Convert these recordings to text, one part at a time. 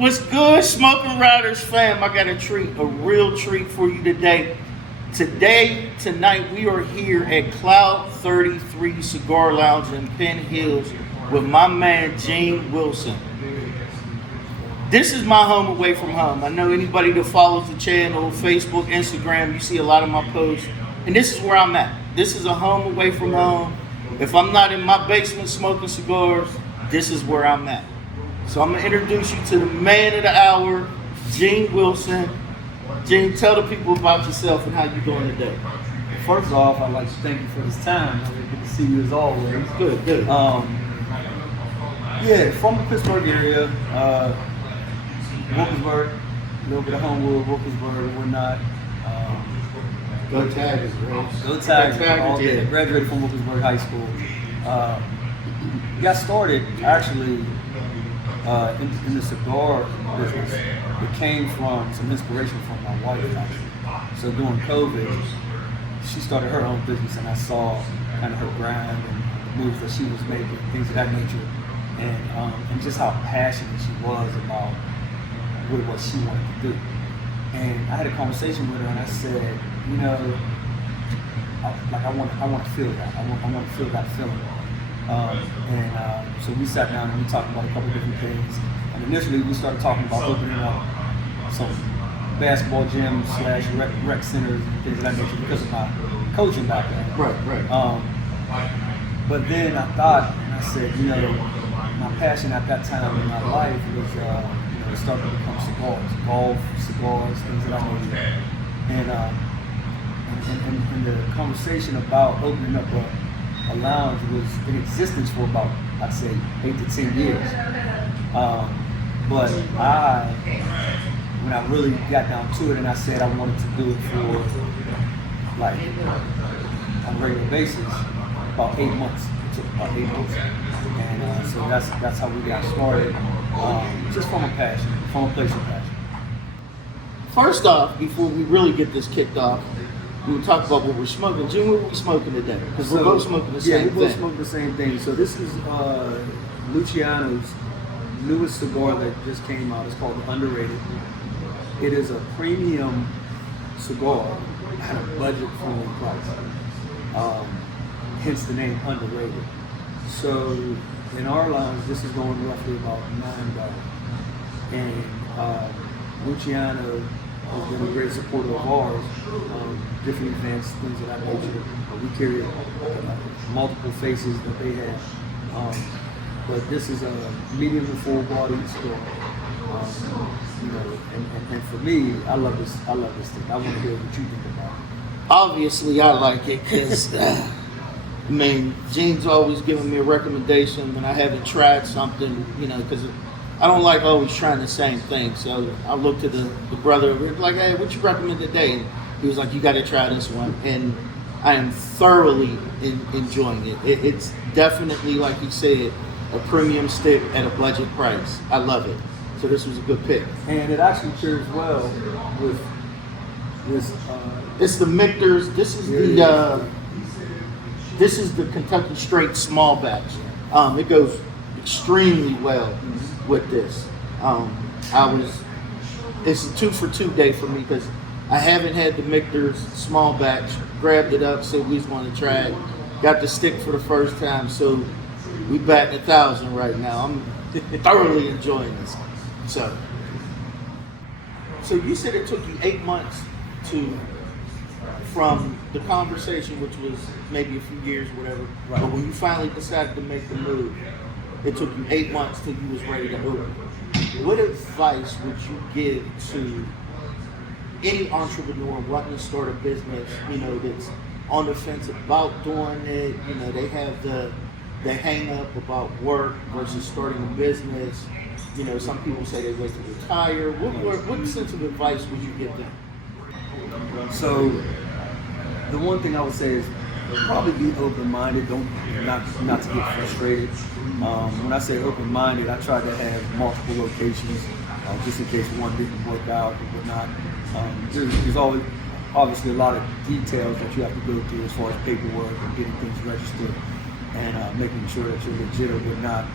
What's good, Smokin Riderz fam? I got a real treat for you today. Tonight, we are here at Cloud 33 Cigar Lounge in Penn Hills with my man, Gene Wilson. This is my home away from home. I know anybody that follows the channel, Facebook, Instagram, you see a lot of my posts. And this is where I'm at. This is a home away from home. If I'm not in my basement smoking cigars, this is where I'm at. So I'm going to introduce you to the man of the hour, Gene Wilson. Gene, tell the people about yourself and how you doing today. First off, I'd like to thank you for this time. Good to see you as always. Good. Yeah, from the Pittsburgh area, Wilkinsburg, a little bit of Homewood, Wilkinsburg, and whatnot. Go Tigers, bro. Go Tigers, all day. Graduated from Wilkinsburg High School. Got started actually in the cigar business. It came from some inspiration from my wife, actually. So during COVID, she started her own business, and I saw kind of her grind and the moves that she was making, things of that nature, and just how passionate she was about what it was she wanted to do. And I had a conversation with her, and I said, you know, I want to feel that. I want to feel that feeling. So we sat down and we talked about a couple different things. And initially we started talking about opening up some basketball gyms / rec centers and things of that nature because of my coaching background. Right. But then I thought, and I said, you know, my passion at that time in my life was, it started to become cigars, golf, cigars, things of that nature. And the conversation about opening up a lounge was in existence for about, I'd say, 8 to 10 years. But when I really got down to it and I said I wanted to do it for, like, on a regular basis, about 8 months. It took about 8 months. And so that's how we got started, just from a passion, from a place of passion. First off, before we really get this kicked off, we'll talk about what we're smoking. Gene, what are we smoking today? Because we're both smoking the same thing. Yeah, we're both smoking the same thing. So this is Luciano's newest cigar that just came out. It's called the Underrated. It is a premium cigar at a budget-friendly price. Hence the name Underrated. So in our lounge, this is going roughly about $9. And Luciano has been a great supporter of ours, different events, things of that nature. We carry multiple faces that they have. But this is a medium to full body cigar. And for me, I love this thing. I want to hear what you think about it. Obviously, I like it because, Gene's always giving me a recommendation when I haven't tried something, because I don't like always trying the same thing. So I looked at the brother, like, hey, what you recommend today? And he was like, you got to try this one. And I am thoroughly enjoying it. It's definitely, like he said, a premium stick at a budget price. I love it. So this was a good pick. And it actually pairs well with this. It's the Michter's. This is the Kentucky Straight Small Batch. It goes extremely well with this. It's a 2 for 2 day for me because I haven't had the Michter's Small Batch. Grabbed it up, said we just want to try it. Got the stick for the first time, so we batting 1,000 right now. I'm thoroughly enjoying this. So you said it took you 8 months from the conversation, which was maybe a few years or whatever, right. But when you finally decided to make the move, it took you 8 months till you was ready to open. What advice would you give to any entrepreneur wanting to start a business, that's on the fence about doing it? They have the hang up about work versus starting a business. Some people say they wait to retire. What sense of advice would you give them? So the one thing I would say is probably be open-minded. Not to get frustrated. When I say open-minded, I try to have multiple locations just in case one didn't work out or whatnot. There's always obviously a lot of details that you have to go through as far as paperwork and getting things registered and making sure that you're legit or whatnot.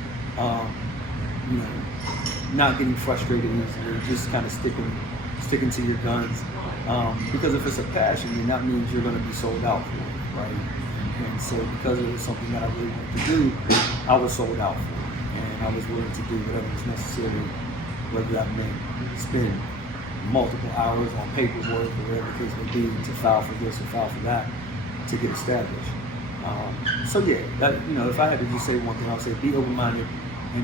not getting frustrated easily, just kind of sticking to your guns. Because if it's a passion, then that means you're going to be sold out for it, right? And so because it was something that I really wanted to do, I was sold out for it. And I was willing to do whatever was necessary, whether that meant spend multiple hours on paperwork or whatever the case may be to file for this or file for that to get established. So yeah, that, if I had to just say one thing, I would say be open-minded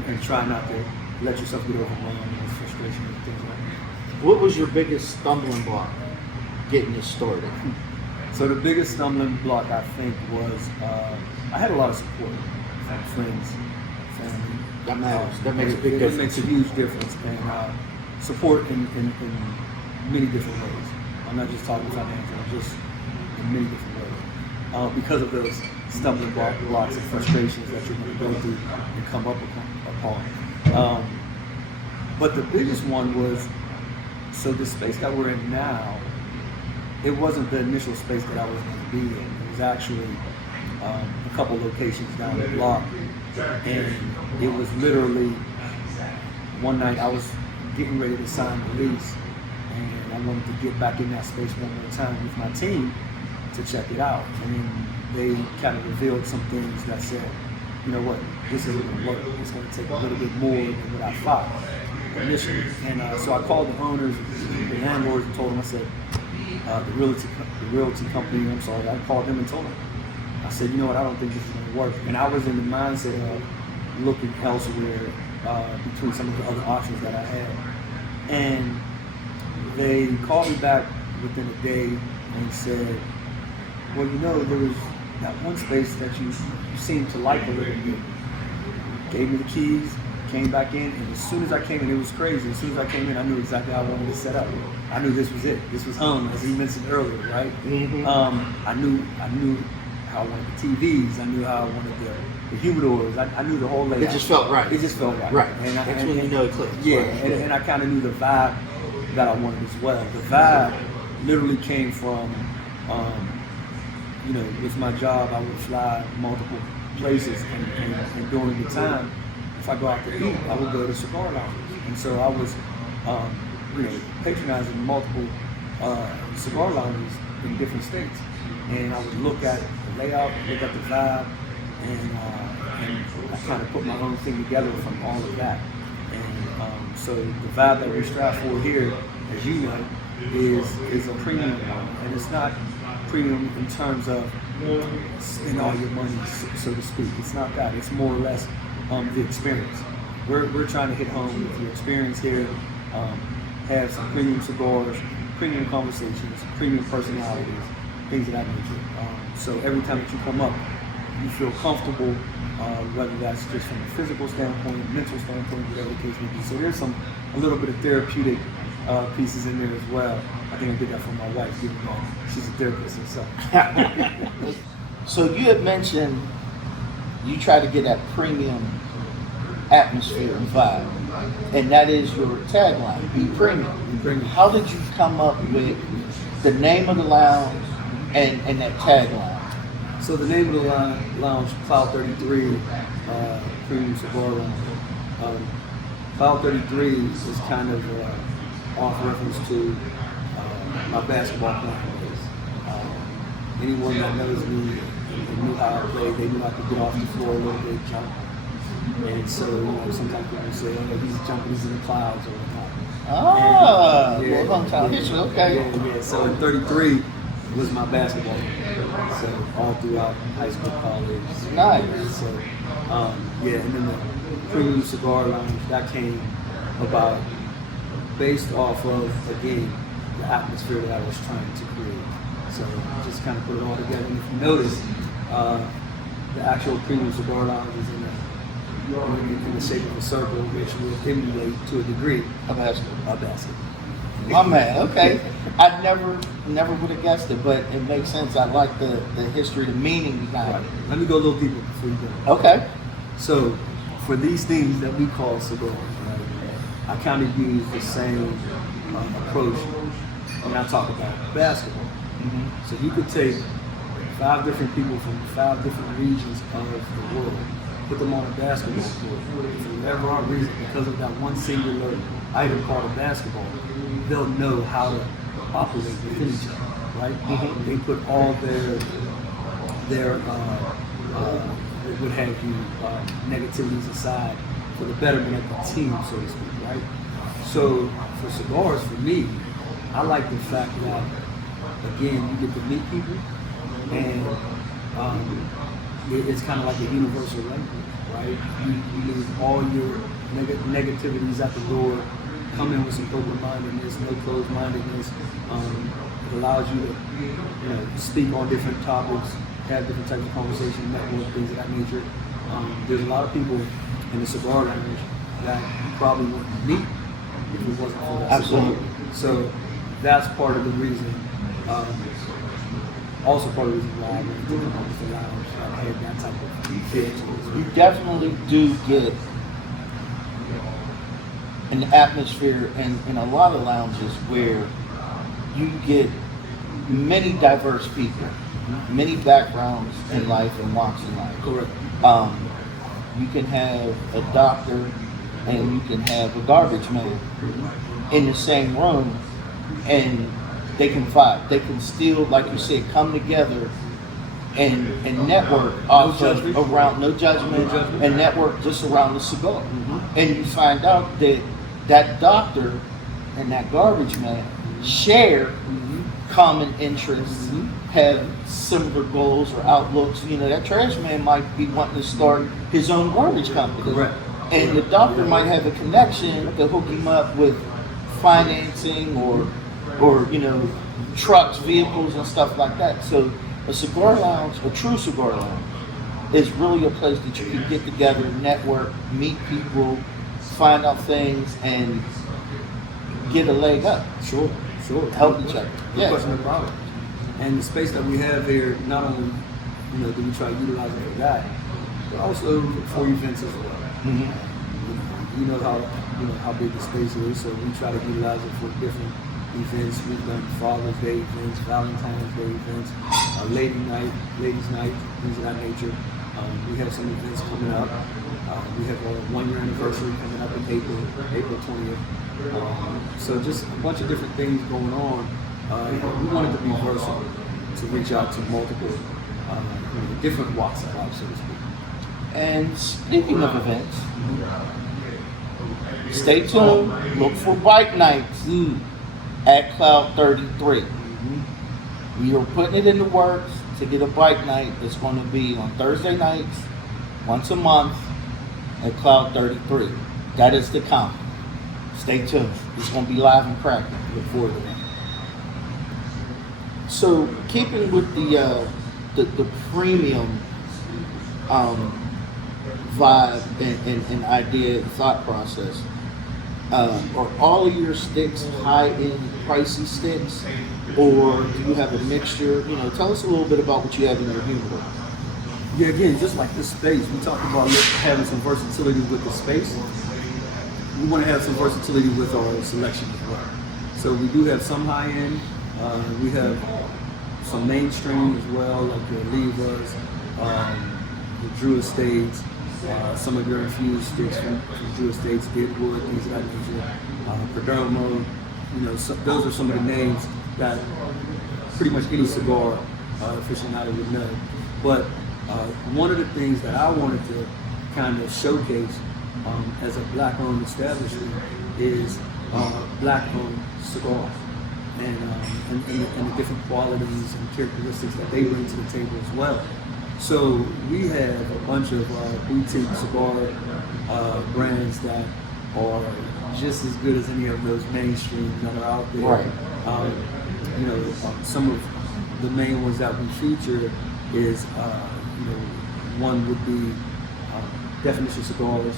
and try not to let yourself get overwhelmed with frustration and things like that. What was your biggest stumbling block getting this started? So the biggest stumbling block, I think, was I had a lot of support from friends, family. That matters. That makes a big difference. It makes a huge difference, and support in many different ways. I'm not just talking financial, just in many different ways. Because of those stumbling blocks and frustrations that you're going to go through and come up upon. But the biggest one was, so the space that we're in now, it wasn't the initial space that I was going to be in. It was actually a couple locations down the block. And it was literally one night I was getting ready to sign the lease, and I wanted to get back in that space one more time with my team to check it out. And they kind of revealed some things that said, you know what, this isn't going to work. It's going to take a little bit more than what I thought initially. And so I called the owners, the landlords, and told them, I said, the realty company, I called them and told them, I said, you know what, I don't think this is going to work. And I was in the mindset of looking elsewhere between some of the other options that I had. And they called me back within a day and said, well, there was that one space that you seemed to like a little bit. Gave me the keys, came back in, and as soon as I came in, it was crazy. As soon as I came in, I knew exactly how I wanted to set up. I knew this was it. This was home, as he mentioned earlier, right? Mm-hmm. I knew how I wanted the TVs. I knew how I wanted the humidors. I knew the whole layout. It just felt right. It just felt right. Right. And that's when you know it clicks. Yeah, right. and I kind of knew the vibe that I wanted as well. The vibe literally came from, with my job, I would fly multiple places, and during the time, if I go out to eat, I would go to cigar lounges. And so I was, patronizing multiple cigar lounges in different states. And I would look at the layout, look at the vibe, and I kind of put my own thing together from all of that. And so the vibe that we strive for here, as you know, is a premium one. And it's not premium in terms of spend all your money, so to speak. It's not that. It's more or less the experience. We're trying to hit home with your experience here, have some premium cigars, premium conversations, premium personalities, things of that nature. So every time that you come up, you feel comfortable, whether that's just from a physical standpoint, mental standpoint, whatever the case may be. So there's a little bit of therapeutic pieces in there as well. I think I did that for my wife, given that she's a therapist herself. So you had mentioned you try to get that premium atmosphere and vibe, and that is your tagline, be premium. How did you come up with the name of the lounge and that tagline? So the name of the lounge, Cloud 33, Premium Cigar Lounge. Cloud 33 is kind of off reference to my basketball playing days. Anyone that knows me and knew how I played, they knew I could get off the floor a little bit, jump. And so, sometimes people say, oh, he's jumping, he's in the clouds or whatnot. Okay. Yeah. So in 33 was my basketball game. So all throughout high school, college. Nice. So, and then the Premium Cigar Lounge, that came about based off of, again, the atmosphere that I was trying to create. So just kind of put it all together. And if you notice, the actual Premium Cigar Lounge is in the shape of a circle, which will emulate to a degree A basket. My man, okay. I never would have guessed it, but it makes sense. I like the history, the meaning behind it. Let me go a little deeper before you go. Okay. So for these things that we call cigars, right, I kind of use the same approach when I talk about basketball. Mm-hmm. So you could take 5 different people from 5 different regions of the world, put them on a basketball court, for whatever reason, because of that one singular item called a basketball, they'll know how to operate within each other, right? Mhm. They put all their what have you, negativities aside for the betterment of the team, so to speak, right? So for cigars, for me, I like the fact that, again, you get to meet people, and it's kind of like a universal language, right? You leave all your negativities at the door, come in with some open-mindedness, no closed-mindedness. It allows you to, speak on different topics, have different types of conversation, network, things of that nature. There's a lot of people in the cigar lounge that you probably wouldn't meet if it wasn't for that Absolutely. cigar. So that's part of the reason. Also part of the reason why I really did come up with the lounge. I had that type of feel to it. You definitely do get an atmosphere in a lot of lounges where you get many diverse people, many backgrounds in life and walks in life. Correct. You can have a doctor and you can have a garbage man in the same room, and they can vibe. They can still, like you said, come together and network off judgment. around no judgment, and network just around the cigar. And you find out that doctor and that garbage man share common interests, have similar goals or outlooks. That trash man might be wanting to start his own garbage company. Correct. And the doctor might have a connection to hook him up with financing or trucks, vehicles, and stuff like that. So a cigar lounge, a true cigar lounge, is really a place that you can get together, network, meet people, find out things, and get a leg up. Sure. Help each other. No Yeah. question about it. And the space that we have here, not only do we try to utilize it for that, but also for events as well. You know how big the space is, so we try to utilize it for different events. We've done Father's Day events, Valentine's Day events, ladies' night, things of that nature. We have some events coming up. We have our 1-year anniversary coming up in April 20th. So just a bunch of different things going on. We wanted to be versatile, to reach out to multiple different walks of life, so to speak. And speaking of events, stay tuned. Look for bike nights at Cloud 33. We are putting it in the works to get a bike night that's going to be on Thursday nights, once a month, at Cloud 33. That is the count. Stay tuned. It's going to be live and cracking. Look forward to that. So, keeping with the premium vibe and idea and thought process, are all of your sticks high-end, pricey sticks, or do you have a mixture? Tell us a little bit about what you have in your humidor. Yeah, again, just like the space, we talked about having some versatility with the space. We want to have some versatility with our selection as well. So we do have some high-end. We have some mainstream as well, like your Levas, the Drew Estates, some of your infused sticks from Drew Estates, Deadwood, things of that nature. Perdomo, those are some of the names that pretty much any cigar aficionado would know. But one of the things that I wanted to kind of showcase as a black-owned establishment is black-owned cigars and the different qualities and characteristics that they bring to the table as well. So we have a bunch of boutique cigar brands that are just as good as any of those mainstreams that are out there. Right. Some of the main ones that we feature is, one would be Definition Cigars.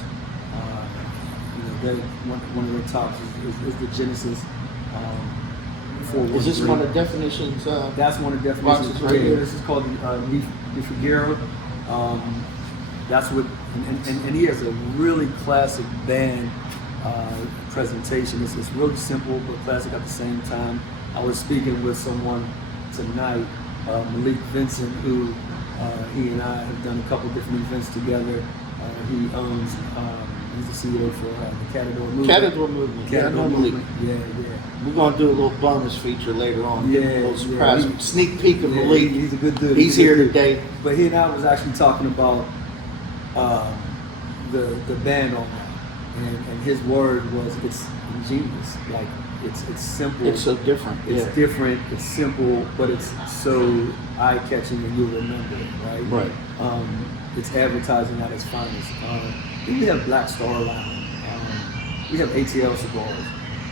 One of their tops is the Genesis. Is this one of Definition's? That's one of Definition's boxes right here. This is called the Figueroa. That's what, and he has a really classic band presentation. It's really simple but classic at the same time. I was speaking with someone tonight, Malik Vincent, who he and I have done a couple different events together. He owns. He's the CEO for the Catador Movement. Catador Movement. Catador Movement. Yeah. We're gonna do a little bonus feature later on. Yeah, A little surprise. yeah. Sneak peek of Malik. He's a good dude. He's here today. But he and I was actually talking about the band on that, and his word was it's ingenious. Like it's simple. It's so different. It's different. It's simple, but it's so eye catching, and you'll remember it, right? Right. It's advertising at its finest. Then we have Black Star Lounge. We have ATL cigars,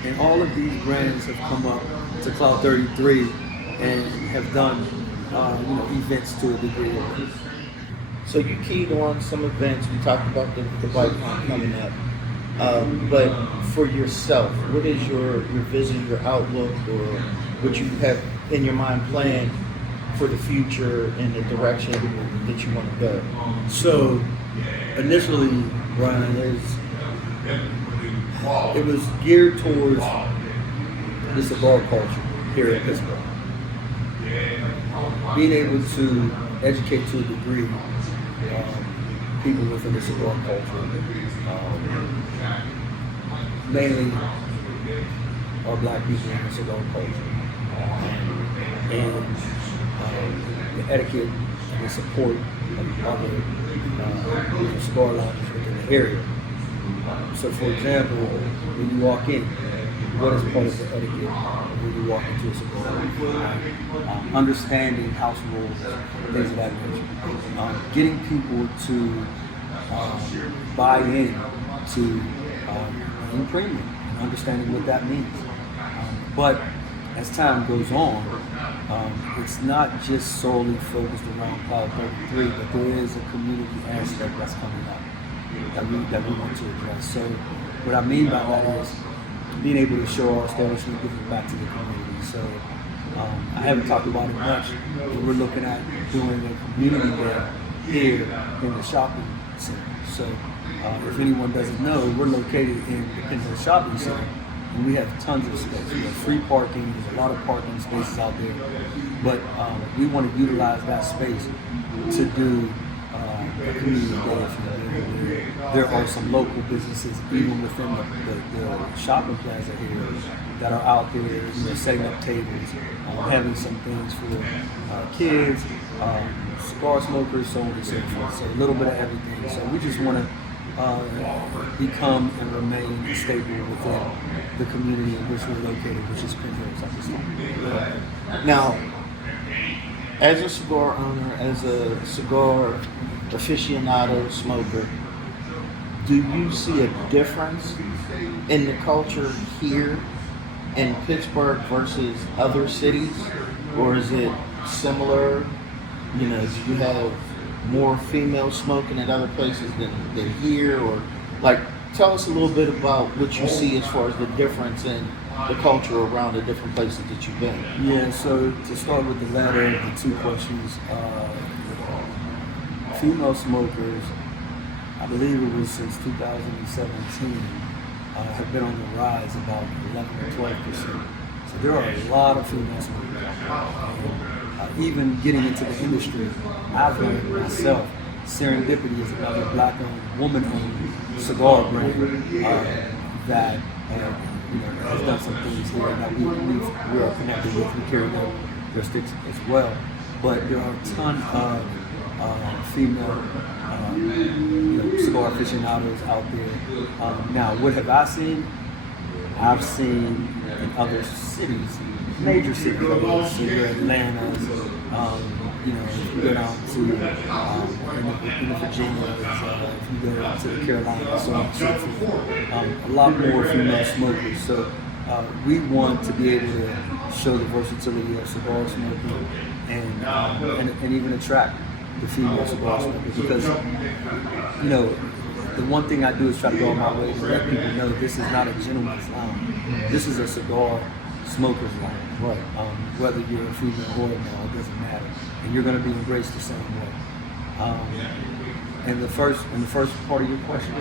and all of these brands have come up to Cloud 33 and have done events to a degree. So you keyed on some events. We talked about the bike night coming up. But for yourself, what is your vision, your outlook, or what you have in your mind planned for the future and the direction that you want to go? So initially, Brian, it was geared towards the cigar culture here in Pittsburgh. Being able to educate to a degree people within the cigar culture, mainly are black people in the cigar culture, and the etiquette and the support of other cigar lounges within the area. So, for example, when you walk in, what is part of the etiquette when you walk into a cigar lounge? Understanding house rules, things of that nature. Getting people to buy in to premium and understanding what that means. But as time goes on, it's not just solely focused around Cloud 33, but there is a community aspect that's coming up that we want to address. So what I mean by that is being able to show our establishment giving back to the community. So I haven't talked about it much, but we're looking at doing a community day here in the shopping center. So if anyone doesn't know, we're located in the shopping center, and we have tons of space. We have free parking. There's a lot of parking spaces out there, but we want to utilize that space to do a community day. There are some local businesses, even within the shopping plaza here, that are out there, setting up tables, having some things for kids, cigar smokers, so on and so forth. So a little bit of everything. So we just want to become and remain a staple within the community in which we're located, which is Penn Hills at this time. Now, as a cigar owner, as a cigar aficionado smoker, do you see a difference in the culture here in Pittsburgh versus other cities, or is it similar? Do you have more female smoking at other places than here, or tell us a little bit about what you see as far as the difference in the culture around the different places that you've been. Yeah, so to start with the latter of the two questions, female smokers, I believe it was since 2017, have been on the rise about 11 or 12%. So there are a lot of female smokers out there. And, even getting into the industry, I've learned myself, Serendipity is another black-owned, woman-owned cigar brand that has done some things here that we are connected with. We carry their sticks as well. But there are a ton of female cigar aficionados out there. Now, what have I seen? I've seen in other cities, major cities, so your Atlanta's, if you go down to in the Virginias, if you go to the Carolinas, so on and so forth, a lot more female smokers. So we want to be able to show the versatility of cigar smoking and even attract the female cigar smokers, because the one thing I do is try to go on my way to let people know this is not a gentleman's lounge. This is a cigar smoker's lounge. Right. Whether you're a female or a male, it doesn't matter, and you're going to be embraced the same way. And the first part of your question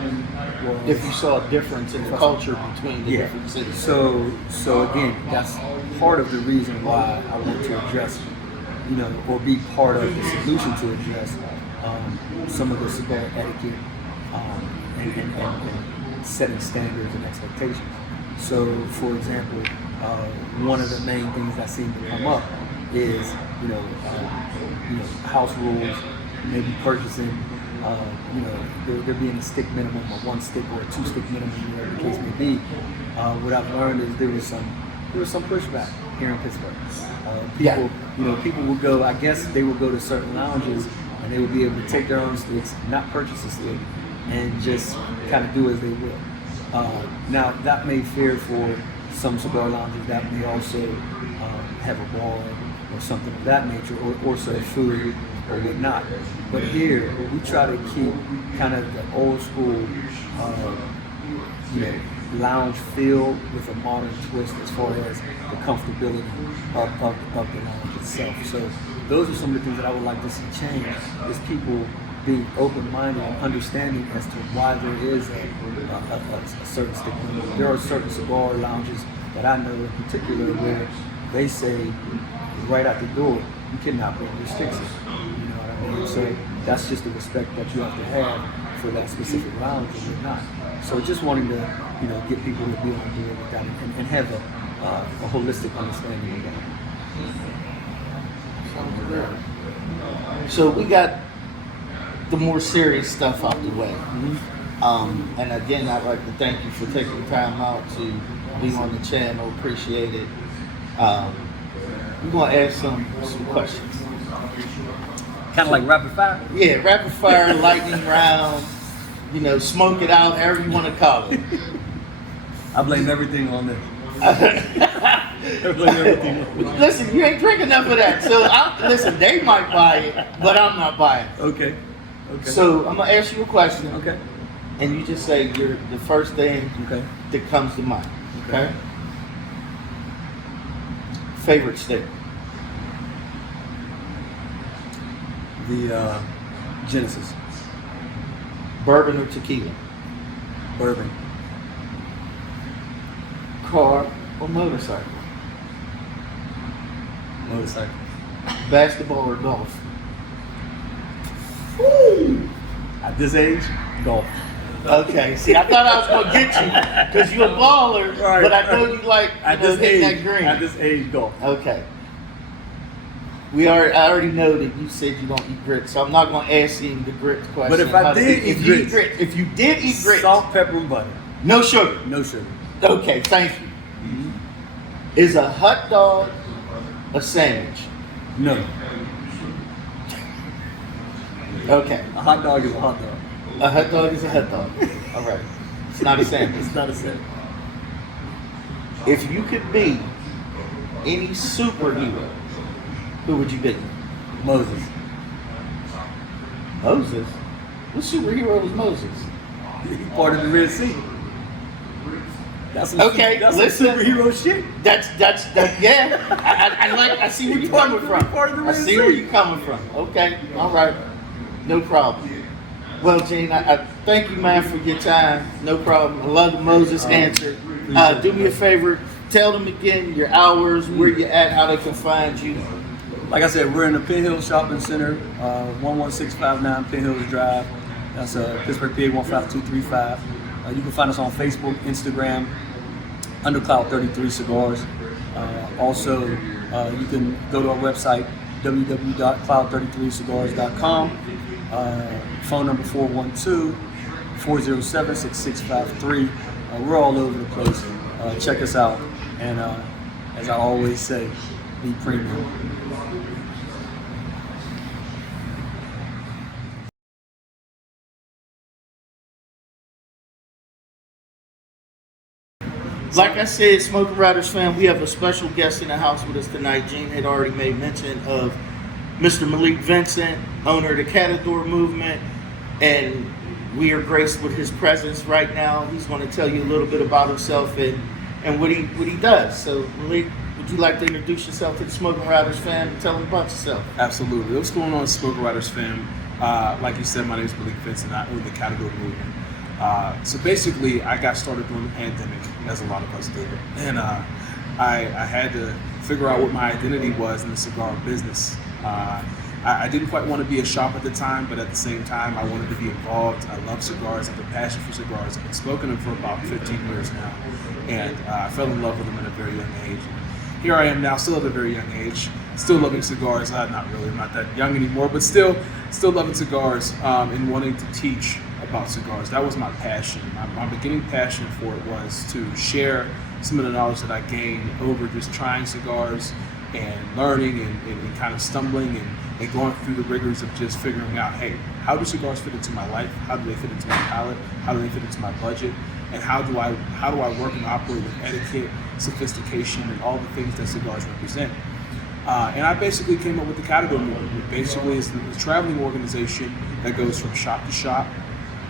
was if you saw a difference in the culture between the different cities. So again, that's part of the reason why I want to address, or be part of the solution to address some of the cigar etiquette and setting standards and expectations. So, for example, one of the main things that seem to come up is house rules, maybe purchasing. There being a stick minimum, or 1 stick or a 2 stick minimum, whatever the case may be. What I've learned is there was some pushback here in Pittsburgh. People would go. I guess they would go to certain lounges and they would be able to take their own sticks, not purchase a stick, and just kind of do as they will. Now that may fare for some cigar lounges that may also have a bar or something of that nature, or serve food or whatnot. But here we try to keep kind of the old school, lounge feel with a modern twist as far as the comfortability of the lounge itself. So those are some of the things that I would like to see change, is people being open-minded and understanding as to why there is a certain stick limit. There are certain cigar lounges that I know in particular where they say right out the door, you cannot bring your sticks in. You know what I mean? So that's just the respect that you have to have for that specific lounge and whatnot. So just wanting to, get people to be on board with that and have a holistic understanding of that. Sounds good. So we got the more serious stuff out the way. Mm-hmm. And again, I'd like to thank you for taking the time out to be on the channel. Appreciate it. We're gonna ask some questions. Kind of like rapid fire? Yeah, rapid fire, lightning round. Smoke it out, however you want to call it. I blame everything on this. I blame everything on this. Listen, you ain't drink enough of that. So listen, they might buy it, but I'm not buying it. Okay. So I'm gonna ask you a question. Okay. And you just say the first thing that comes to mind. Okay. Favorite stick? The Genesis. Bourbon or tequila? Bourbon. Car or motorcycle? Motorcycle. Basketball or golf? Woo! At this age, golf. Okay, see, I thought I was gonna get you because you're a baller, right, but I know you like hitting that green. At this age, golf. Okay. I already know that you said you don't eat grits, so I'm not gonna ask you the grits question. But if I did eat grits, if you did eat grits, salt, pepper, and butter. No sugar. No sugar. Okay, thank you. Mm-hmm. Is a hot dog a sandwich? No. Okay. A hot dog is a hot dog. A hot dog is a hot dog. All right. It's not a sandwich. It's not a sandwich. If you could be any superhero, who would you be? Moses. Moses? What superhero was Moses? He part of the Red Sea. That's some listen. Superhero shit. That's yeah. I see where you're coming from. I see where you're coming from. Okay, all right, no problem. Well, Gene, I thank you, man, for your time. No problem. I love the Moses answer. Do me a favor. Tell them again your hours, where you're at, how they can find you. Like I said, we're in the Penn Hills Shopping Center, 11659 Penn Hills Drive. That's Pittsburgh, PA 15235. You can find us on Facebook, Instagram, under Cloud 33 Cigars. Also, you can go to our website, www.cloud33cigars.com. Phone number 412-407-6653. We're all over the place. Check us out. And as I always say, be premium. Like I said, Smokin Riderz fam, we have a special guest in the house with us tonight. Gene had already made mention of Mr. Malik Vincent, owner of the Catador movement, and we are graced with his presence right now. He's going to tell you a little bit about himself and what he does. So Malik, would you like to introduce yourself to the Smokin Riderz fam and tell them about yourself? Absolutely. What's going on, Smokin Riderz fam? Like you said, my name is Malik Vincent. I own the Catador movement. So basically, I got started during the pandemic, as a lot of us did, and I had to figure out what my identity was in the cigar business. I didn't quite want to be a shop at the time, but at the same time, I wanted to be involved. I love cigars. I have a passion for cigars. I've been smoking them for about 15 years now, and I fell in love with them at a very young age. Here I am now, still at a very young age, still loving cigars. Not really, I'm not that young anymore, but still loving cigars and wanting to teach about cigars. That was my passion. My beginning passion for it was to share some of the knowledge that I gained over just trying cigars and learning and kind of stumbling and going through the rigors of just figuring out, hey, how do cigars fit into my life? How do they fit into my palate? How do they fit into my budget? And how do I work and operate with etiquette, sophistication, and all the things that cigars represent? And I basically came up with the category movement. It basically is a traveling organization that goes from shop to shop.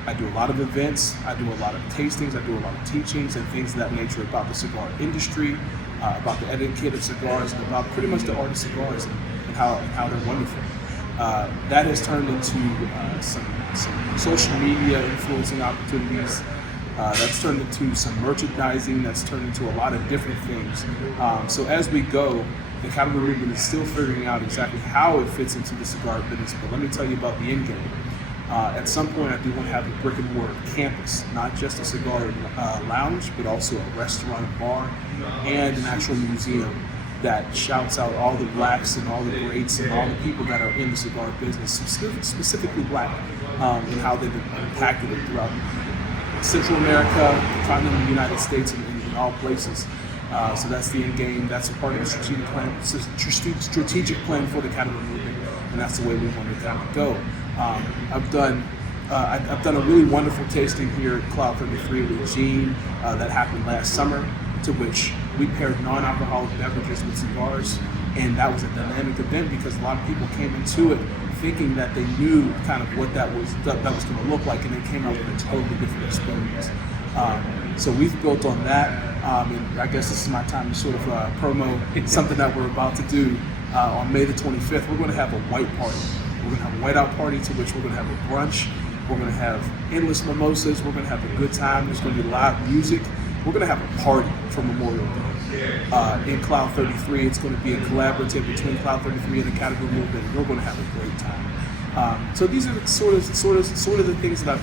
I do a lot of events, I do a lot of tastings, I do a lot of teachings and things of that nature about the cigar industry, about the etiquette of cigars, and about pretty much the art of cigars and how they're wonderful. That has turned into some social media influencing opportunities. That's turned into some merchandising. That's turned into a lot of different things. So as we go, the category movement is still figuring out exactly how it fits into the cigar business. But let me tell you about the end game. At some point, I do want to have a brick and mortar campus, not just a cigar lounge, but also a restaurant, bar, and an actual museum that shouts out all the blacks and all the greats and all the people that are in the cigar business, specifically black, and how they've impacted it throughout Central America, the continental United States, and in all places. So that's the end game. That's a part of the strategic plan for the category movement, and that's the way we want to kind of go. I've done a really wonderful tasting here at Cloud 33 with Gene that happened last summer, to which we paired non-alcoholic beverages with cigars, and that was a dynamic event because a lot of people came into it thinking that they knew kind of what that was going to look like, and they came out with a totally different experience. So we've built on that, and I guess this is my time to sort of promo something that we're about to do on May the 25th. We're going to have a white party. We're going to have a whiteout party to which we're going to have a brunch. We're going to have endless mimosas. We're going to have a good time. There's going to be live music. We're going to have a party for Memorial Day in Cloud 33. It's going to be a collaborative between Cloud 33 and the category movement. We're going to have a great time. So these are the sort of the things that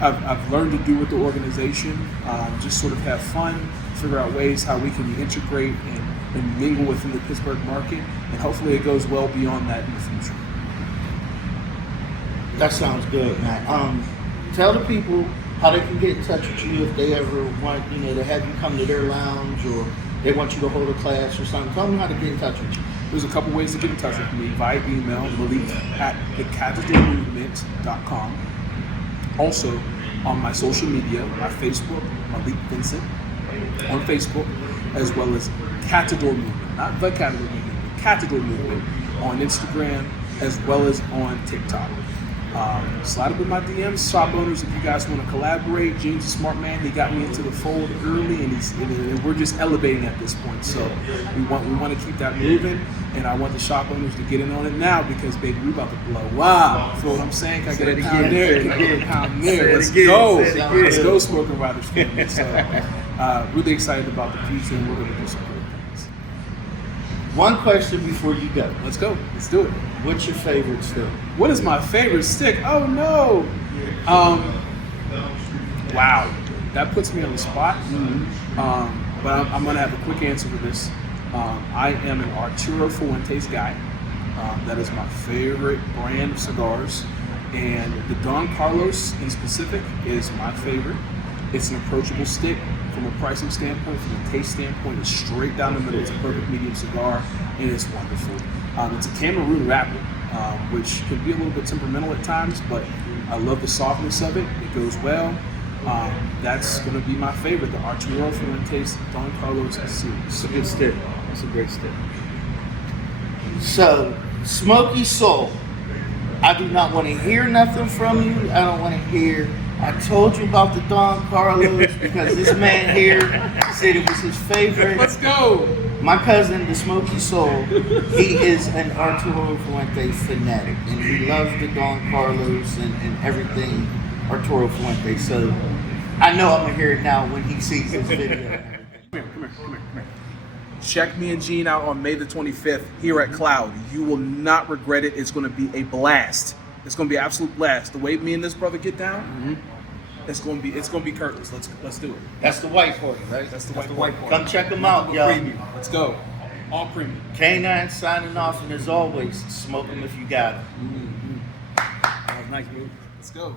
I've learned to do with the organization. Just sort of have fun, figure out ways how we can integrate and mingle within the Pittsburgh market, and hopefully it goes well beyond that in the future. That sounds good, man. Tell the people how they can get in touch with you if they ever want, to have you come to their lounge, or they want you to hold a class or something. Tell them how to get in touch with you. There's a couple ways to get in touch with me via email, malik@thecatadormovement.com. Also, on my social media, my Facebook, Malik Vincent, on Facebook, as well as Catador Movement, not the Catador Movement, but Catador Movement on Instagram, as well as on TikTok. Slide up in my DMs, shop owners, if you guys want to collaborate. Gene's a smart man. He got me into the fold early, and we're just elevating at this point. So we want to keep that moving, and I want the shop owners to get in on it now because, baby, we about to blow. Wow, you feel what I'm saying? Can I get a pound there? Can I get a pound there? Let's go. Let's go, Smokin Riderz family. So really excited about the future, and we're going to do some great things. One question before you go. Let's go. Let's do it. What's your favorite stick? What is my favorite stick? Oh no! Wow, that puts me on the spot. But I'm gonna have a quick answer for this. I am an Arturo Fuentes guy. That is my favorite brand of cigars, and the Don Carlos in specific is my favorite. It's an approachable stick from a pricing standpoint, from a taste standpoint. It's straight down the middle. It's a perfect medium cigar, and it's wonderful. It's a Cameroon wrapper, which can be a little bit temperamental at times, but I love the softness of it. It goes well. That's going to be my favorite, the Arturo Fuentes Don Carlos series. It's a good stick. It's a great stick. So, Smoky Soul, I do not want to hear nothing from you. I don't want to hear, I told you about the Don Carlos because this man here said it was his favorite. Let's go. My cousin, the Smoky Soul, he is an Arturo Fuentes fanatic, and he loves the Don Carlos and everything Arturo Fuentes. So I know I'm gonna hear it now when he sees this video. Come here. Check me and Gene out on May the 25th here at Cloud. You will not regret it. It's going to be a blast. It's going to be an absolute blast. The way me and this brother get down, it's going to be Curtis. Let's do it. That's the white party, right? That's the white party. Come check them out, y'all. Premium. Let's go. All premium. K9 signing off, and as always, smoke them if you got them. That was nice, bro. Let's go.